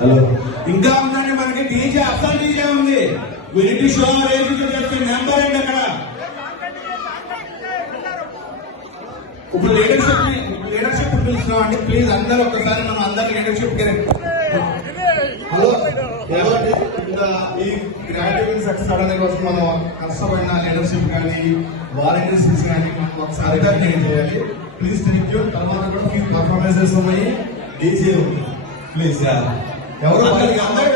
Hello ఇంకా ఉందండి మనకి డీజే, అసలు డీజే ఉంది. వినిటి షో రేపు చేస్తే నెంబర్ అండి అక్కడ. ఇప్పుడు లీడర్షిప్ పిలుస్తున్నాం అండి. ప్లీజ్ అందరూ ఒక్కసారి మనం అందరు లీడర్షిప్. హలో ఎవరు ఈ గ్రాడ్యుయేట్ సక్సెస్ అవడానికి కోసం మనం కష్టపడిన లీడర్షిప్ కానీ వాలంటీర్స్ కానీ మనం ఒకసారి నేను చేయాలి. Please thank you. తర్వాత కూడా మీ పర్ఫార్మెన్సెస్ ఉన్నాయి, డీజే ఉంది. ప్లీజ్ ఎవరు